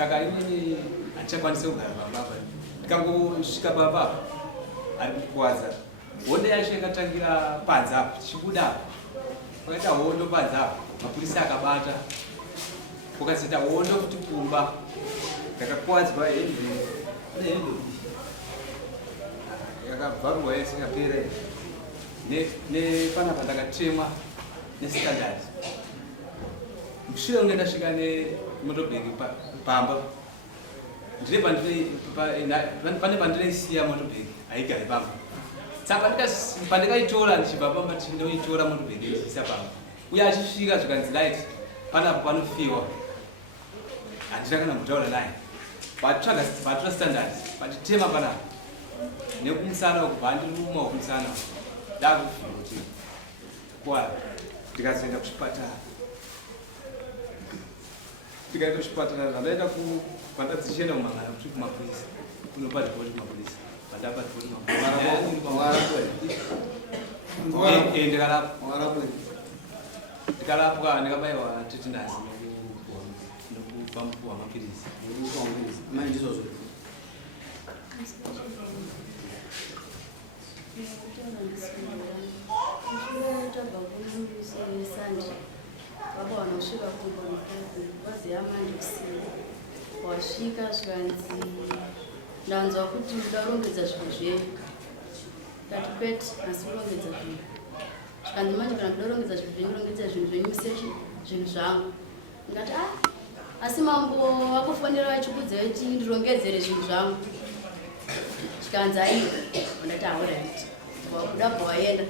Saka ini achakwanisa kugara pamba. Ndikangosvika pamba ari kukwadza. Hondo yacho yakatangira panze apo chibuda. Pakaita hondo panze apo. Mapurisa akabata. Pokazoita hondo kuti kumba. Ndakakwadzwa hembe. Yakabvarwa yese ikapera. Panapa ndakatemwa nestandard. Mushure unge ndasvika nemotobheki pamba. Pane pandinoisiya motobheki haigari pamba. Saka pandikaitora ndichibva pamba ndinoitora motobheki ndichiisa pamba. Uye achisvika zvikanzi light panapo panofiwa. Handina kana kutaura naye. Patora standard patitema panapa. Nekumusana kubva ndiruma wekumusana. Ndakufiwa kuti kwa ndikazoenda kuchipatara. Ndikaenda kuchipatara zvandaenda pandadzichenda kumangana kuti kumapurisa. Kunopa ripoti kumapurisa. Pandapa ripoti kumapurisa. Ndikarapwa ndikabayiwa tetanus nekupa mupuwa mapirisi. Wasvika zvikanzi ndanzwa kuti udarongedza zvinhu zvenyu. Ndati kwete, asi kurongedza zvinhu. Zvikanzi manje kana kudarongedza zvinhu zvenyu, rongedza zvinhu zvenyu museshe zvinhu zvangu. Ndikati asi mambo wakufonera vachikudza kuti ndirongedzere zvinhu zvangu. Zvikanzi aiwa. Ndati alright. Wabuda pawaenda.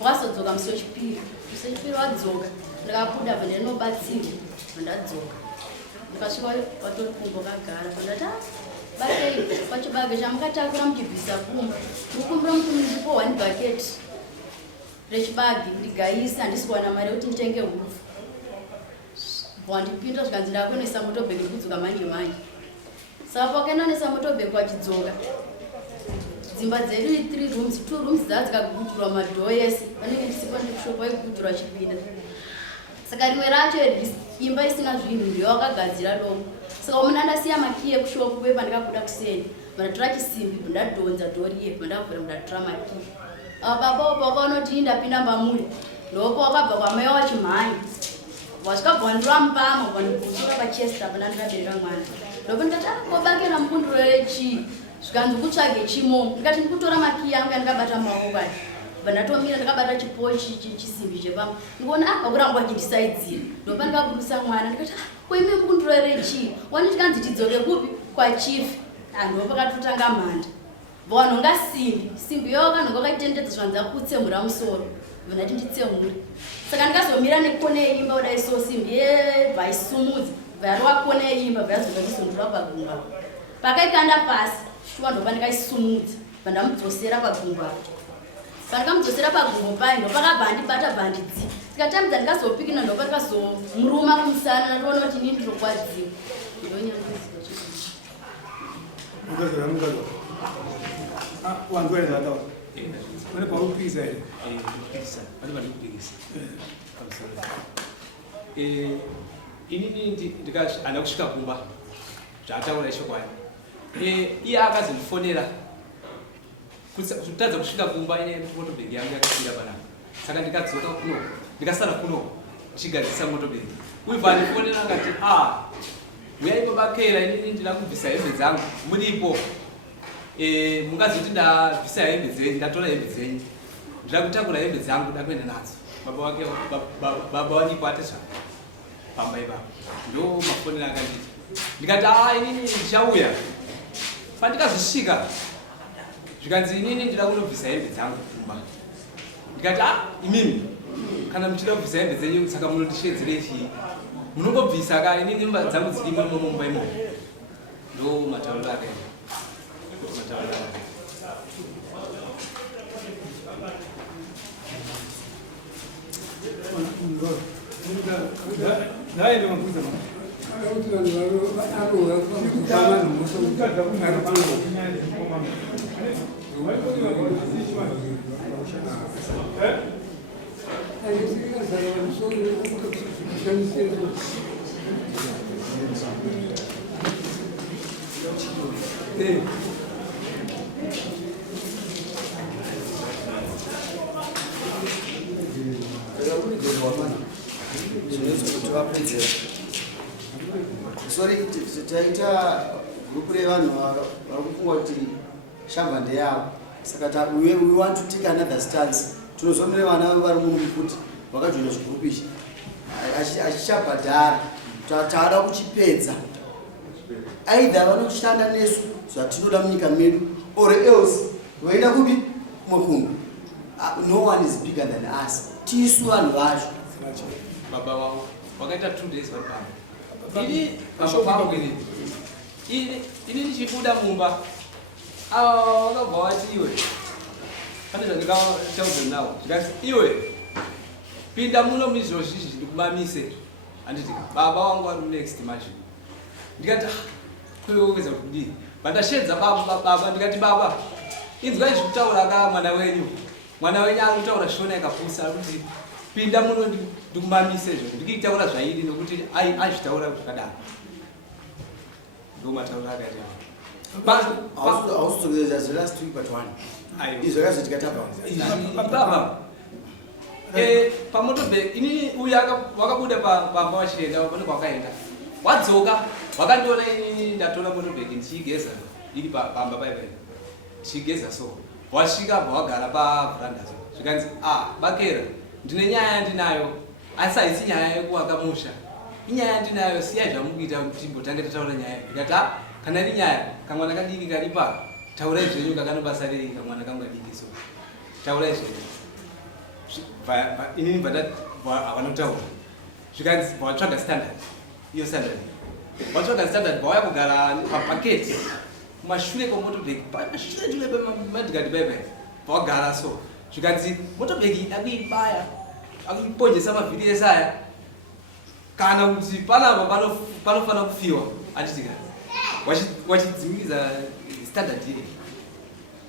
Wasodzoka musi wechipiri. Musi wechipiri wadzoka. Ndakabuda pandinobatsirwa. Ndadzoka. Ndikasvika patori kumba kagara. Ndati batei pachibage chamukatakura muchibvisa kumba. Mukumbira mutumiripo 1 bucket rechibage ndigaisa handisi kuwana mari yekuti nditenge hupfu. Wandipinda zvikanzi ndakuendesa motobheki kudzoka manje. Saka pakaendesa motobheki wachidzoka. Dzimba dzedu 3 rooms, 2 rooms dzadzikagudurwa madhoo yese. Panenge ndisipo ndikushopa waigudurwa chipinda. Saka rimwe racho imba isina zvinhu ndiyo wakagadzira domo. Saka umwe ndasiya makiyi ekushopu uye pandikabuda kuseni. Ndatora chisimbi ndadhonza dhori iye ndakuvhura ndatora makiyi. Baba pakaona kuti ndapinda mbamuri. Ndoko wakabva kwamai wachimhanya. Wasvika bwandura mupama kwandikusuka pachesta pandandikabereka mwana. Ndoko ndikati kobakira mukunduro rechi. Zvikanzi kutsvage chimo. Ndikati ndikutora makiyi angu yandikabata mumaoko aya. Bandatomira ndakabata chipochi chisimbi chepamba. Ndikuona pakuramba chindisaidzira. Ndopa ndikaburusa mwana ndikati koime mukunduro rechi. Wani chikanzi chidzoke kupi kwachief. Ndopa pakatotanga mhanda. Vanonga simbi yoga ndakaitendedza zvanza kutsemura musoro. Ndati nditsemure. Saka ndikazomira nekone imba udai so simbi vaisumudza. Varwa kone imba vazoga kusundura pagumba. Pakaikanda pasi. Shwa ndopa ndikaisumudza. Vandamudzosera pagumba. Pandikamudzosera pagumbo pai ndopakabva ndibata bhandidzi. Ndikatamidza ndikazopikina ndopa ndikazomuruma kumusana ndoona kuti ndini ndokwadziwa. Ndonyambudzika chii. Mungazora. Wangwela ndawo. Pane paupikisa here. Kupikisa. Pane pandikupikisa. Inini ndikashanda kusvika kumba. Zvataura chokwadi. Iye akazondifonera. Kutadza kusvika kumba ine motobheki yangu yakapinda panapa. Saka ndikadzoka kuno. Ndikasara kuno. Chigadzisa motobheki. Uibva ndifonera akati uyai babakera inini ndina kubvisa hembe dzangu. Muripo. Mungazoti ndabvisa hembe dzenyu, ndatora hembe dzenyu. Ndira kutakura hembe dzangu ndakuenda nadzo. Baba wanikwata zvako. Pamba ipapo. Ndo mafonera akanditi. Ndikati inini ndichauya. Pandikazosvika zvikanzi inini ndida kunobvisa hembe dzangu kumba. Ndikati imimi kana muchida kubvisa hembe dzenyu saka munondishedzere chii? Munongobvisa ka inini hembe dzangu dzirimo mumba imomo. Ndo matauriro ake. Dai ndo mkuza. Thank you. Sorry, taita group revanhu vakufungwa kuti shamba ndeyavo. Saka we want to take another stance. Tunozomere vana vari muno kuti vakajoina chigroup ichi. Achichabhadhara. Taada kuchipedza. Either vanoshanda nesu zvatinoda munyika medu or else vaida kubi mukungu. No one is bigger than us. Tisu vanhu vacho. Baba wangu wakaita 2 days baba. Ini baba wangu ini nichibuda mumba. Wakabva wati iwe. Pane zvandikataura nawo. Ndikati iwe pinda muno mizvo zhinji ndikumamise. Anditi baba wangu ari next manje. Ndikati kweza kudii. Bandashedza baba ndikati baba inzwai zvekutaura ka mwana wenyu. Mwana wenyu ari kutaura shona yakapusa kuti pinda muno ndikumamise izvo ndikitaura zvairi nokuti azvitaura zvakadaro ndomataura akaita hausitogeza last week but one izvo yakazotika baba pamotobhe ini uyu wakabuda pamba wachienda panenge wakaenda wadzoka wakandiona ini ndatora motobheki ndichigeza iri pamba paipai ndichigeza so wasvika bva wagara pavhurandazo zvikanzi bakera ndine nyaya yandinayo asi haisi nyaya yekuwaka musha inyaya yandinayo siyai zvamukuita kuti mbotange tataura nyaya ndikati kana iri nyaya kamwana kadiki karipa taurai zvenyu kakanobasa rei kamwana kangu kadiki so taurai zvenyu inini vanotaura zvikanzi vatsvaga standard iyo standard vatsvaga standard vauya kugara papaketi kumashure kwemotobheki pamashure tule pemadhikati paipai vagara so zvikanzi motobheki ida kuibaya akuiponyesa mavhiri ese aya kana kuti panapa panofanira kufiwa achitika wachidzingidza standard iri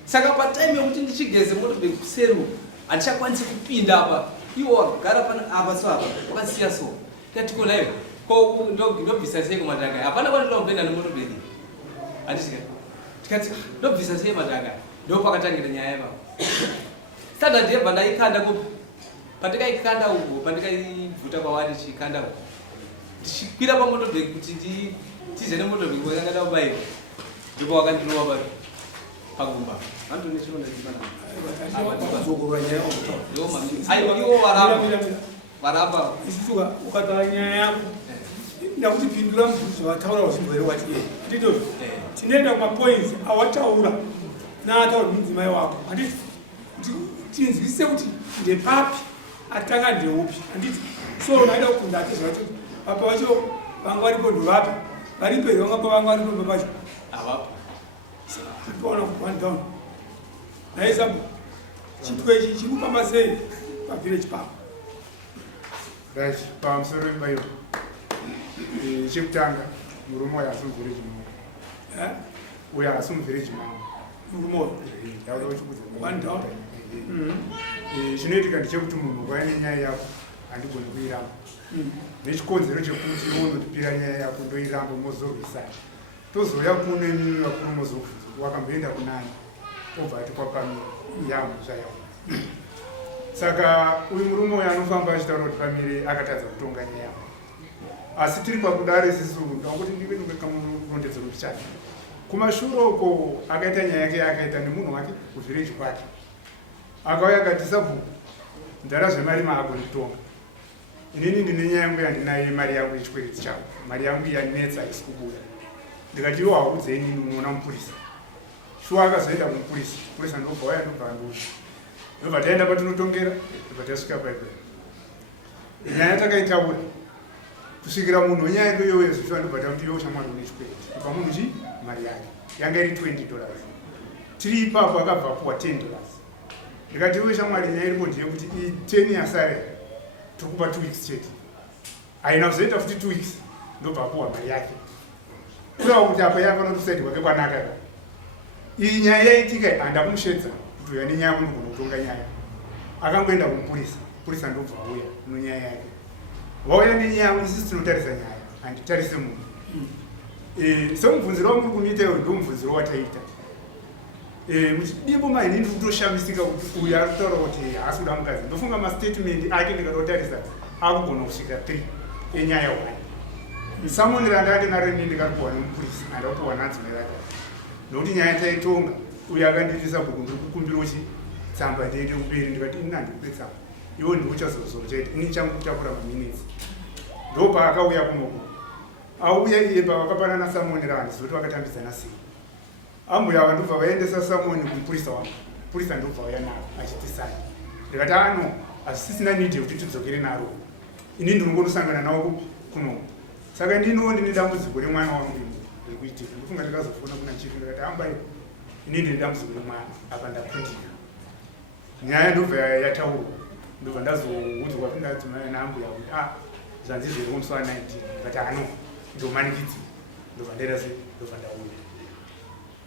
saka patime yekuti ndichigeze motobheki kuseru handichakwanisi kupinda apa iwo wagara apa so apa wakasiya so tatikona iwe ndobvisa sei kumatanga hapana kwandinoda kupenda nemotobheki achitika tikati ndobvisa sei matanga ndopakatangira nyaya yapa standard yebva ndaikanda kupi pandikaikanda uko pandikaibvuta kwawari chikanda uko ndichikwira pamotobheki kuti tize nemotobheki wakangada kubayiwa ndipo wakandirowa pagumba andone chironda iwo varamba isuka ukataura nyaya yako ndakuti pindura mubvunzo wataura wazimboere wati nditozvo tinoenda kumapoints awataura naataura mudzimai wako handiti kuti tinzwisise kuti ndepapi atanga ndeupi handiti so naida kukunda atizva kuti papa vacho vanga varipo ndovapi varipo here vangapa vanga varipo papacho avapo tipaona one down naisabu chitwechi chirikufamba sei pavillage papa right pamusoro wembairo chekutanga murume uyo hasi muvhiriji mavo uyo hasi muvhiriji mavo murume uyo one down chinoitika ndechekuti munhu ukauya nenyaya yako handigoni kuiramba nechikonzero chekuti unotipira nyaya yako ndoiramba mozorwisana tozouya kune mimi vakuru mozokudza wakamboenda kunani obva ati kwapamira yamuzva yavo saka uyu murume uyo anofamba achitaura kuti pamire akatadza kutonga nyaya yavo asi tiri pakudaro isisu ndakuti ndive ndokamurondedzero tichati kumashure uko akaita nyaya yake akaita nemunhu wake kuvhireji kwake akauya akati sabhuku ndara zvemari maagoni kutonga inini ndine nyaya yangu yandinaye mari yangu yechikwereti changu mari yangu yanetsa haisi kubuda ndikati iwo hakudzei nini unoona mupurisa shuwa akazoenda kumupurisa ndobva waya ndobva andoa ndobva taenda patinotongera ndobva tasvika paipai nyaya takaitaura kusvikira munhu wenyaya ndoyoyo zvishuwa ndobva takuti iwo shamwari une chikwereti ipa munhu chi mari yake yanga iri $20 tiri ipapo akabva apuwa $10 ndikati iwe shamwari nyaya iripo ndeyekuti 10 yasare tokupa 2 weeks chete haina kuzoita futi 2 weeks ndobva apuwa mari yake kurava kuti apa yava nokusaidi kwake kwanaka iyi nyaya yaitika handa kumushedza kuti uya nenyaya unogona kutonga nyaya akangoenda kumupurisa ndobva auya nonyaya yake vauya nenyaya isisi tinotarisa nyaya handitarise munhu semubvunziro wamuri kuniita iwo ndomubvunziro wataita. Muchidimbo mai ndiri kutoshamisika kuti uyu ari kutaura kuti haasi kuda mukadzi. Ndofunga mastatement ake ndikatotarisa akugona kusvika 3 enyaya 1. Samonera ndakati nareni ndikakuwa nemupurisa andakuwa nadzimai rake nokuti nyaya taitonga uyu akandiitisa bhuku ndiri kukumbira tsamba ndeite kuperi ndikati ini handikupe tsamba iwo ndiuchazozoro chaiti ini changu kutakura maminitsi ndopa akauya kunoko auya iye pavakapanana samonera handizoti vakatambidzana sei ambuya ava ndobva vaendesa samoni kumupurisa wangu mupurisa ndobva vauya naro achitisana ndikati ano hazisisina nidhi yekuti tidzokere naro ini ndinongonosangana nawo kunoko saka ndine dambudziko remwana wangu rekuitika ndofunga ndikazofona kuna chifu ndikati ambai ini ndine dambudziko remwana apa ndapindika nyaya ndobva yataurwa ndobva ndazoudzwa kuti ndadzimai naambuya kuti zvanzi zviri musi wa 19 ndikati ano ndomanikidzwa ndobva ndaita sei ndobva ndauya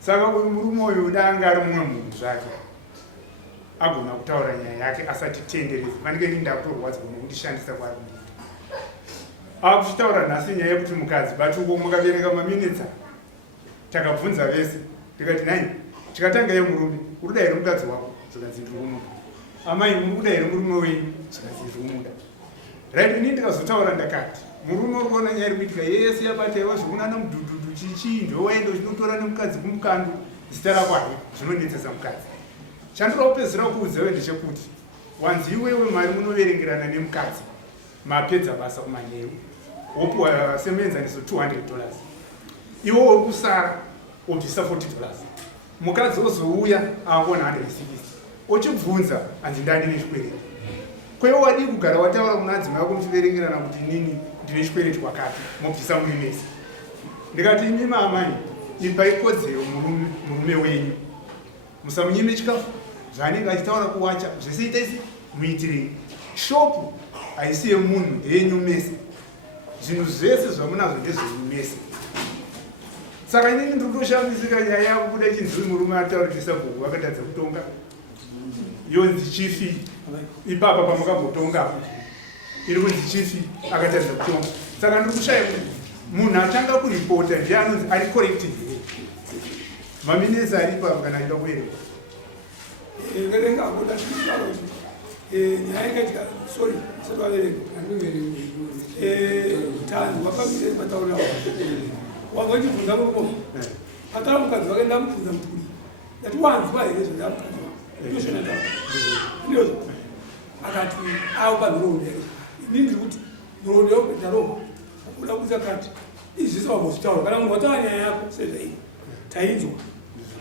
saka murume uyu danga ari mumwe munhu zvake agona kutaura nyaya yake asati tenderezi panike ini ndakutorwadzwa nekundishandisa kwari muita akuchitaura nhasi nyaya yekuti mukadzi batuko mukabereka maminitsa takabvunza vese ndikati nai tikatanga yemurume urikuda here mukadzi wako zvikanzi ndiri kumuda amai murikuda here murume wenyu zvikanzi ndiri kumuda right ini ndikazotaura ndakati murume uri kuona nyaya iri kuitika yese yabataiwa zvokunana mudhudhudhu chichii ndowaendo chinotora nemukadzi kumukandu zita rako hai zvinonetsesa mukadzi chandiropedzera kuudzewe ndechekuti wanzi iwewe mari munoverengerana nemukadzi mapedza basa kumanheru wopiwa semuenzaniso $200 iwo uri kusara obvisa $40 mukadzi ozouya aona 160 ochibvunza hanzi ndani nechikwereti kwaiwo wadi kugara wataura kuna adzimai ako muchiverengerana kuti inini ndine chikwereti kwakati mobvisa muri mese ndikati imi maamai ipai kodzero murume wenyu musamunyime chikafu zvaanenge achitaura kuwacha zvese itaisi muitirei shopu haisi yemunhu ndeyenyu mese zvinhu zvese zvamunazvo ndezvenyu mese saka inini ndiri kutoshamisika nyaya yavo kuda chinzwi murume atauritisa bhuku vakatadza kutonga yonzi chifi ipapa pamukagotongapo iri kunzi chifi akatadza kutonga saka ndiri kushaya kuti munhu atanga kuripota ndiye anonzi ari corrective maminitsi aripapo kana achida kuverenga verenga akuda kuti nyaya ikaita sorry isati waverenga tanzi wapamire mataurira wanga uchibvunza murume ataura mukadzi wake ndamubvunza muturi ndati wanzwa here zvandamukadzi wako ndozvonataura ndiyozvo akati aupa nhoroondo inini ndiri kuti nhoroondo yakupetarova akuda kuisa kati izvisi wambozvitaura kana munhu wataura nyaya yako sezvaii tainzwa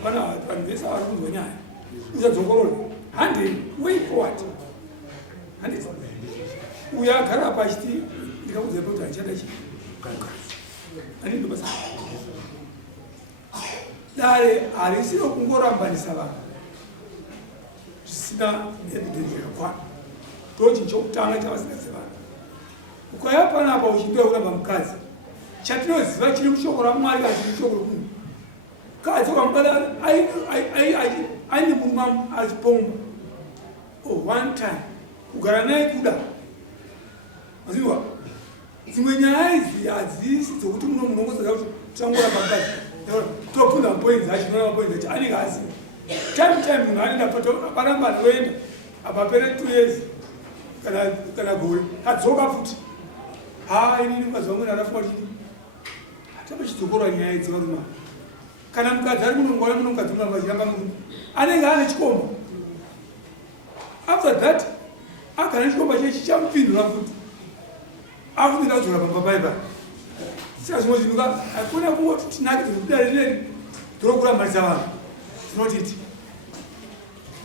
pana vanhu vese avari kunzwa nyaya uzadzongorora handei way forward handei uyo agara pachiti ndikakudza kuti handichada chii anini ndobasa dare harisiro kungorambanisa vanhu zvisina evidence yakakwana ndochinhu chokutanga chavasingadze vanhu ukauya panapa uchindoura pamukadzi chatinoziva chiri mushoko ramwari kana chiri mushoko romunhu mukadzi ukamubata aine murume achipomba one time kugara naye kuda maziva dzimwe nyaya idzi hadzisi dzokuti munongozaka kuti tichangora pamukadzi topfunda mapoinzi acho nona mapoinzi acho anenge aziva time munhu anoenda parambana oenda apapere 2 years kana gore adzoka futi inini mukadzi wamwena arafuka kuti tapachidzokora nyaya idzi varume kana mukadzi ari munongora muno mukadzi munamba achiramba murume anenge ane chikomba after that agara chikomba chechi chamupindura futi akuti ndadzora pamba paipa saka zvimwe zvinhu hakuna kungoti tinake tikudarireri tinokurambanisa vanhu tinotiti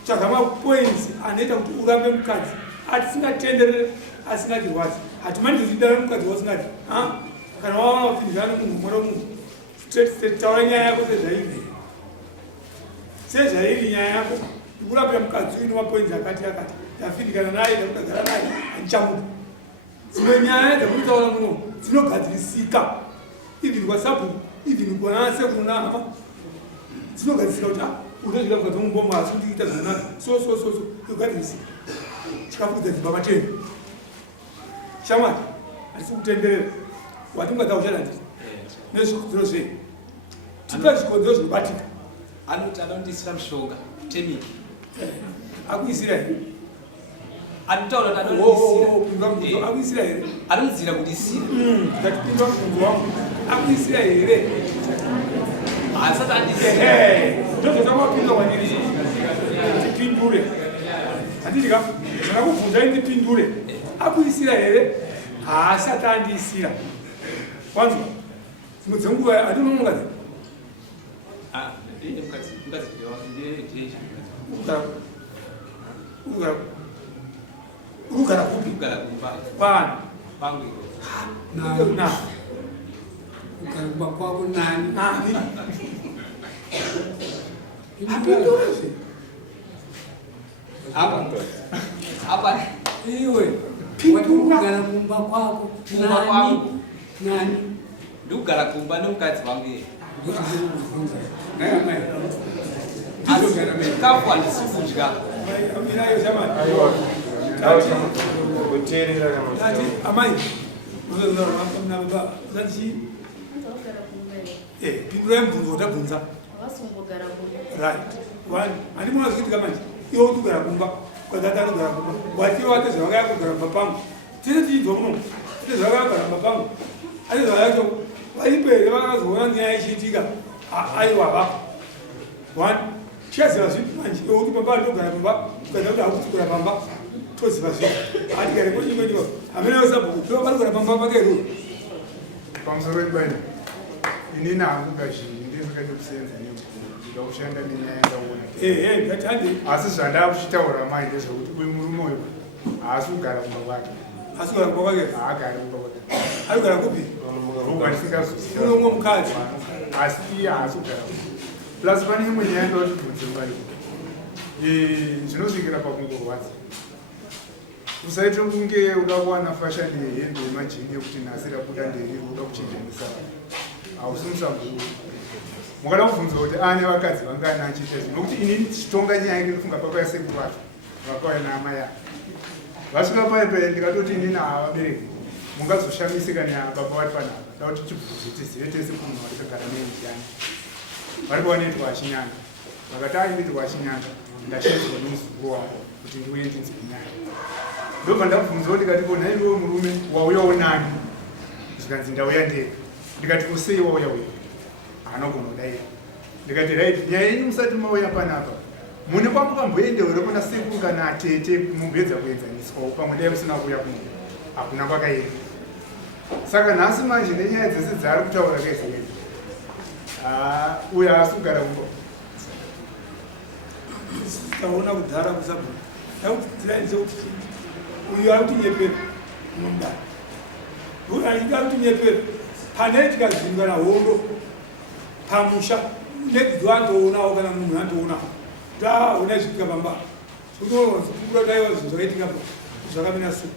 tsvaga mapoints anoita kuti urambe mukadzi atisingatenderere asingatirwadzi hatimani tizidare mukadzi wasingati kana wawana mapindirano munhu mwana munhu taura nyaya yako sezvairi nyaya yako ikurambira mukadzi uine mapoints akati tafindikana naye takudagara naye handichamuda dzimwe nyaya dzakutaura muno dzinogadzirisika even kwasabhuku even kwanasekuru nahama dzinogadzirisika kuti unozvida mukadzi womumboma asi kuti ita zvakanaka so yogadzirisika chikafukidza dzimba matendo shamwati handisi kutenderera wati mukadzi auchadandisa nezvikudziro sei tipa zvikonzero zvinobatika anoti anondisira mushonga temiki akuisira here anotaura kuti anondisira pinga mubvunzo akuisira here anomudzira kundisira ngatipinga mubvunzo wangu akuisira here asati andisira ndozvatamapinga kwandiri tipindure handitika zvakakubvunza indipindure akuisira here haasati andisira wanzwa dzimwe dzenguva hatinomungadi urugara kupi pana ukarumba kwako nani nani apindurezve apa iwe kugara kumba kwako Kumba kwangu. nani ndikugara kumba nomukadzi wangu iye kafu handisi kudya aminayo zamani amai zati pindura yemubvunzo watabvunza Avasumbogara kumba. right one handimona zvichiitika manje iwo kugara kumba kwatata anogara kumba watiwo wate zvavanga yakugara kumba pangu tese tichidwa muno tine zvavanga yakugara kumba pangu ane zvavayacho varipo here vakazoona nyaya ichiitika aiwa vapa one chiyaziva zvipi manje iwo kuti pamba andogara pamba ukaita kuti hakutigara pamba toziva zvipi hatigare kwenyikwenyiko hamene yosabhuku iwo vanogara pamba pakeru pamusoro webaini inini hangu kazhinji ndezvakaita kusenza ndida kushanda nenyaya ndaona ngatandi asi zvandava kuchitaura mai ndezvekuti uyu murume uyu haasi kugara kumba kwake asigara kumba kwake haagari kumba kwake anogara kupi rogwa ndisingazoziva unomwe mukadzi asi iye haasi kugara kumba plus pane imwe nyaya ndoda kuti bvunze zvinosvikira pakungorwadza usaite kunge uda kuwana fashani yehembe yemajini yekuti nhasi rabuda nderi uda kuchinjanisa hausi musamburu mukada kubvunza kuti ane vakadzi vangani achiita izvi nokuti inini tichitonga nyaya ndinofunga papaya sekuru vacho vakauya naamai ake vasvika paipai ndikatoti inini havabereki mungazoshamisika nababa vari panapa da kuti chibvunzo tizive tese kunhu vatikagara neindiyani vari kuvaneitwa achinyanga vakati aindiitwa achinyanga ndashandiswa nomuzukuru wavo kuti ndiuye ndinzwe nyaya ndobva ndabvunzawo ndikati kona iwewe murume wauyawo nani zvikanzi ndauya ndega ndikati usei wauya wega haanogona kudaira ndikati rit nyaya yenyu musati mauya panapa mune kwamukamboendewo rekuna sekuru kana atete mubvedza kuenzaniswawo pamwe dai musina kuuya kuno hakuna kwakaenda saka nhasi manje nenyaya dzese dzaari kutaura kaizvoweza uyo haasi kugara kumba taona kudhara kusabhuku dakudziranise kuti uyu ari kutinyepera unomudaro uyu achinge ari kutinyepera pane tikazvinga nahondo pamusha nedzidzo andoonawo kana munhu andoonawo taona zvitika pamba zvikura taiwa zvinhu zvakaitika pa zvakamira sei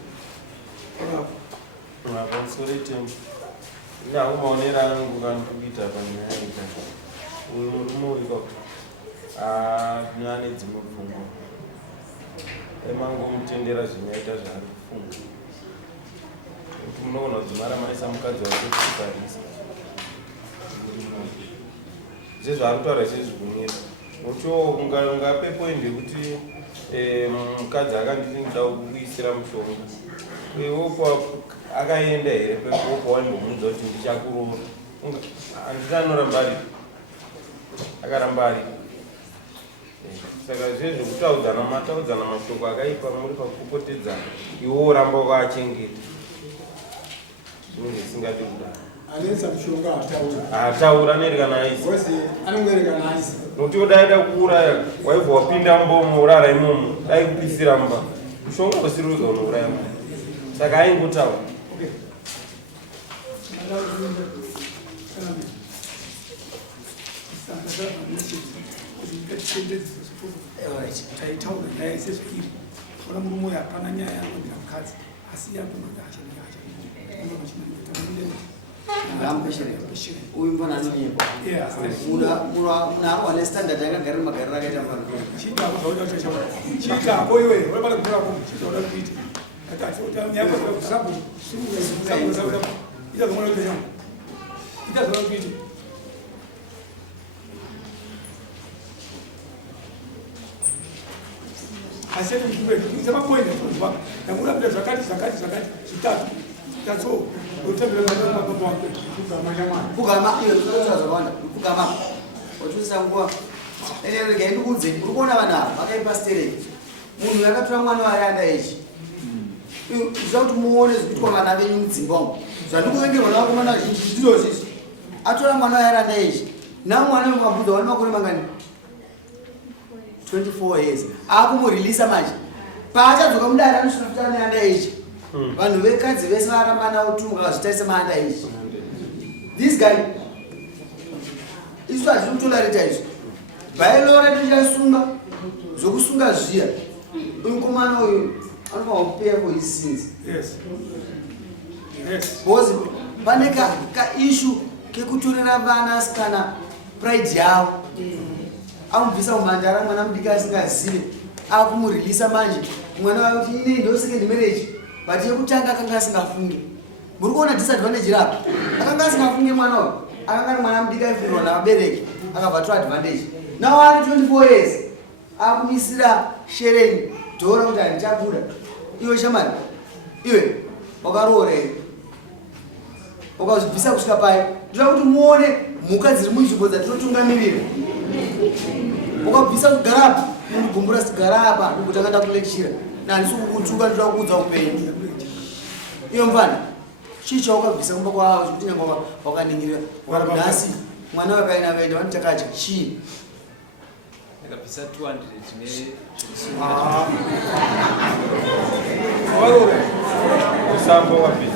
pamusoro itemo inangu maonero angu kanikuita panyaya ita uyu murume uyu nyaya nedzimwe pfungwa emangomutendera zvinoita zvaari kufunga kuti munogona kudzimara maisa mukadzi wake kuchiparisa zvezvaari kutaura chezvikunyepa nokuti ungape point yekuti mukadzi akanditi ndida kukuisira mushonga uyewopo akaenda here pekopo waimbomudza kuti ndichakuroora handiti anoramba ari akaramba ari saka zvezvo kutaudzana mataudzana mashoko akaipa muri pakupotedzana iwo uramba wakaachengeta zvinenge zvisingadi kudaro anenza mushonga hataura nerikana aisi anongoerekana aisi nokuti odaida kuuraya waibva wapinda mbomo urara imomo dai kupisira mba mushonga usiri wega unouraya munhu saka aingotaura taitaura nyaya isezveiri ona murume uyu hapana nyaya yangodira mukadzi asi uyu mbona anonyekwa munhu arwane standard akagara magariro akaita chiitako iwe urabada kutorako chiitauda kuita ita zomona kuita ichazoona kuiti asiyeti mtukuisa mapointi atoziva nakurapira zvakati zvitatu tatso utembera pugama iyo tinotaura zvakawanda pugama wachosisa nguva enerege ndikudze uri kuona vana vakaipa stereki munhu yakatora mwana wari andaechi zviza kuti muone zvikuitwa vana venyu mudzimba umu zvandikuvengerwa navakomana vazhinji zvirozvizvi atora mwana wari andaechi navo mwana wemukabvudza wani makore mangani 24 years akumureleasa manje paachadzoka mudare anosvika kuti ane andaechi vanhu vekadzi vese varamana utunga vazvitarisa maandaechi this guy isu hazviri kutolareta izvo bhailora tichasunga zvokusunga zviya uyu mukomana uyu anofanwa kupeya for his sins because pane kaishu kekutorera vana asikana pride yavo amubvisa mumhandara mwana mudiki asingazive akumureleasa manje mwana wavo kuti ine ndo second marriage but yekutanga akanga asingafunge muri kuona disadvantage rapo akanga asingafunge mwana uyu akanga ari mwana mudiki aifunirwa navabereki akabva to advantage now ari 24 years akumisira shereni dhora kuti handichabuda iwe shamani iwe wakaroora here ukazvibvisa kusvika pai ndoda kuti muone mhuka dziri munzvimbo dzatinotungamirira ukabvisa kugara apa munigumbura sigara apa ndokuti ndakulekshira nandisi kukutuka ndoda kuudza upenyu iyo mfana chii chaukabvisa kumba kwavo chikuti nyanga wakaningirira nhasi mwana wakaina vaenda vanotakacha chii ndakabvisa 200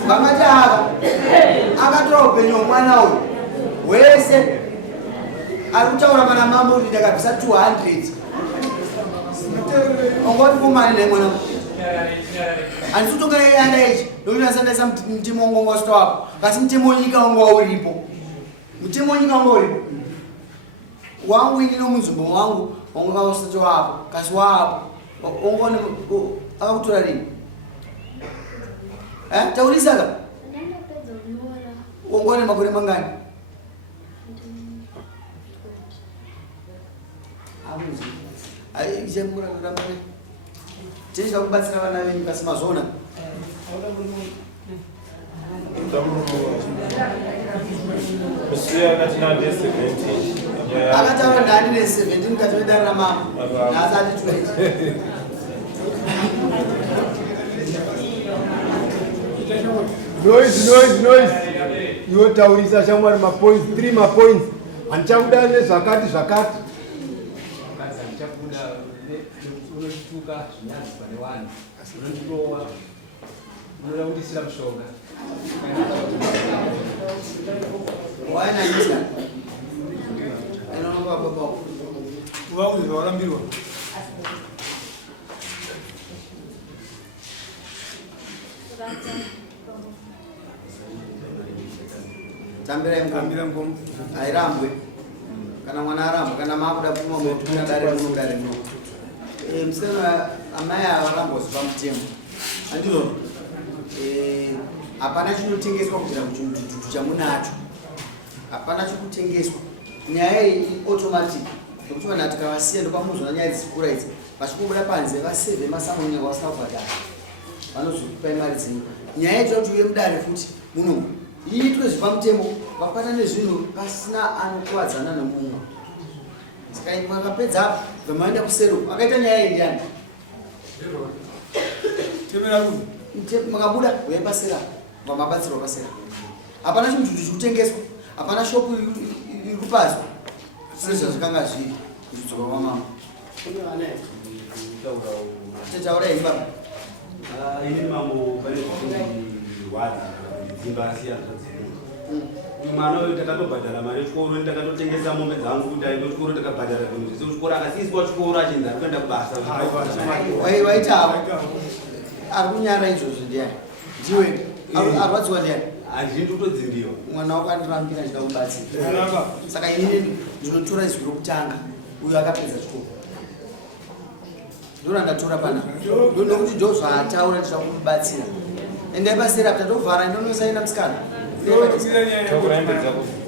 vamati ava akatora upenyu hwemwana uyu wese ari kutaura mana mambo kuti ndakabvisa 200 ongoti kumani naye mwana handisi kutonga andaechi nokuti asandaisa mutemo wangu wanga wasvita wapo kasi mutemo wenyika wanga uripo mutemo wenyika wanga uripo wangu ini nomunzvimbo wangu wanga wasvita wapo kasi waapo ongone akakutora rini taurisaka ongone makore mangani ichanguraramane tichida kubatsira vana venyu kasi mazona akataura ndani ne17 kati vedarira mama nhasi ati 20 noise yotaurisa shamwari mapoints 3 mapoints handichakuda nezvakati unotuka zvinyazi pane vanhu unondirowa unoda kundisira mushonga wainanyisa uvauzi zvawarambirwa tambira mgomo hairambwe kana mwana arambwe kana makuda pfuma motumira dare muno musana amai avarambosipa mutemo andizvo hapana chinotengeswa kubvira muchitutu chamunacho hapana chikutengeswa nyaya iyi automatic nokuti vanhu tikavasiya ndopamuzona nyaya dzisikura idzi vachikubuda panze vasevhe masamonyaga vasina kubhadhara vanozokupai mari dzino nyaya yacho kuti uye mudare futi muno iitwe zvepamutemo vapana nezvinhu pasina anokuvadzana nemumwe saka makapedza apo vamaenda kusero akaita nyaya iyi ndiani makabuda uya pasera vamabatsirwa pasera hapana chinhu chiri chikutengeswa hapana shopu iri kupazwa siri zvazvikanga zviri kuzvidzoka kwamama tataura hei baba ini mambo pane kuwadza dzimba asiyana uyu mwana uyu takatobhadhara mari yechikoro takatotengesa mombe dzangu kuti aende kuchikoro takabhadhara zvinhu zvese kuchikoro akasiiswa chikoro achinzi ari kuenda kubasa waita ari kunyara izvozvo ndiani ndiwe arwadziwa ndiani handini totodzindiwa mwana wako andirambira ndida kubatsira saka inini ndinotora izwi rokutanga uyu akapedza chikoro ndorandatora pana nokuti ndo zvaataura ndida kumubatsira endai pasera tatovhara ndonosaina musikana tokurembedza kuti